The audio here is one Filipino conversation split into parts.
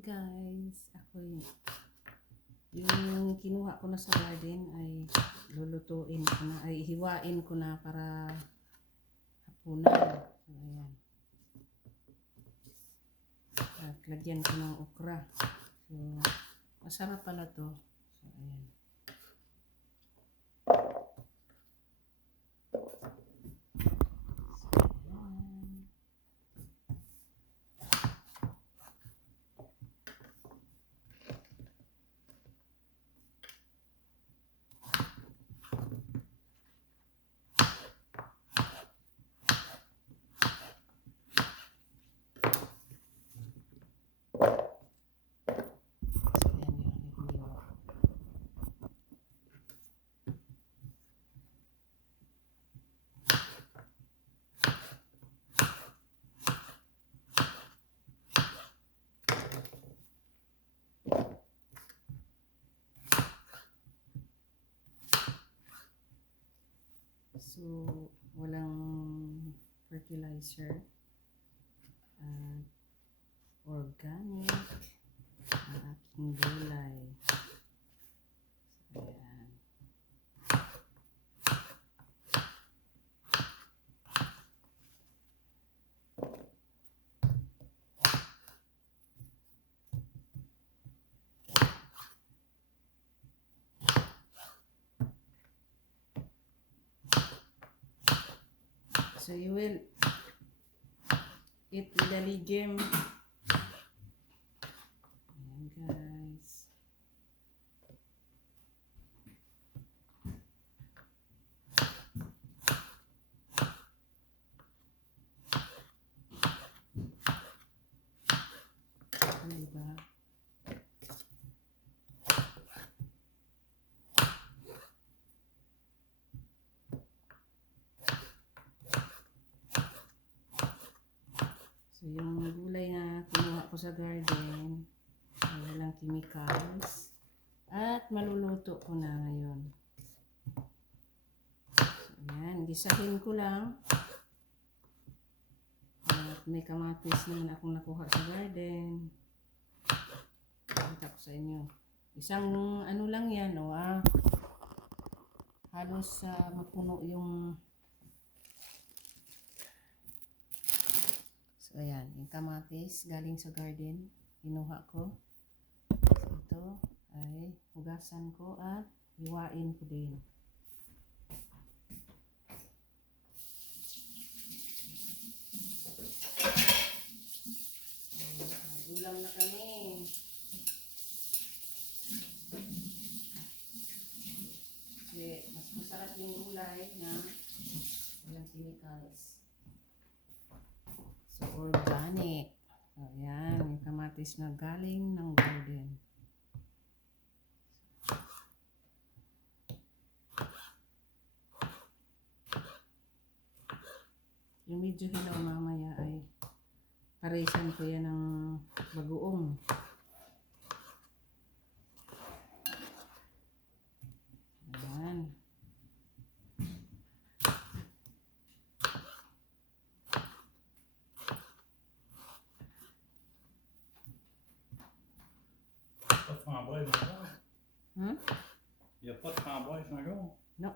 Guys, yung kinuha ko na sa garden ay lulutuin ko na, ay hiwain ko na para hapunan. So, ayan. At lagyan ko ng okra. So, masarap pala to. So, ayan. So, walang fertilizer. Organic ang aking gulay. So, ayan. So you will eat with the legume. Ayan guys. Diba? So yung gulay na kinuha ko sa garden, walang chemicals. At maluluto ko na ngayon. So ayan, gisahin ko lang. At may kamatis naman akong nakuha sa garden. Pakita ko sa inyo. Isang ano lang yan, halos mapuno yung. So ayan, yung kamatis galing sa garden, kinuha ko. So ito ay hugasan ko at hiwain ko din. Ulam na kami. Kasi mas masarap yung gulay na walang chemicals. So, organic. So, ayan, yung kamatis na galing ng garden. Yung medyo hilaw mamaya ay parisan ko yan ng bagoong. Ayan. Il n'y a pas de framboise encore? Non.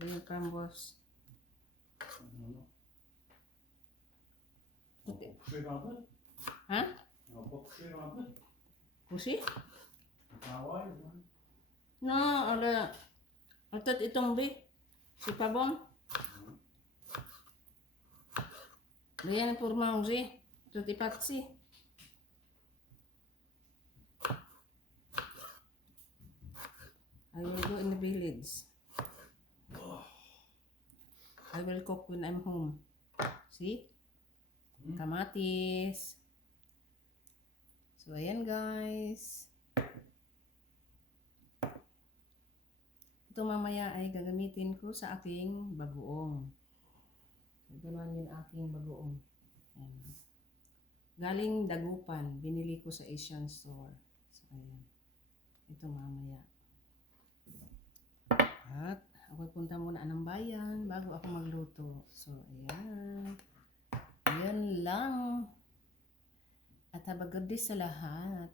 Il y a framboise. Non. On Ok. va coucher vendredi? Hein? On va pas coucher vendredi? Coucher? Framboise, hein? Non, la tête est tombée. C'est pas bon. Rien pour manger. Tout est parti. I will go in the village. I will cook when I'm home. See? Kamatis. So, ayan guys. Ito mamaya ay gagamitin ko sa aking bagoong. Ito naman yung aking bagoong. Ayan. Galing Dagupan. Binili ko sa Asian store. So, ayan. Ito mamaya. At ako punta muna ng bayan bago ako magluto. So, ayan. Ayan lang. At have a good day sa lahat.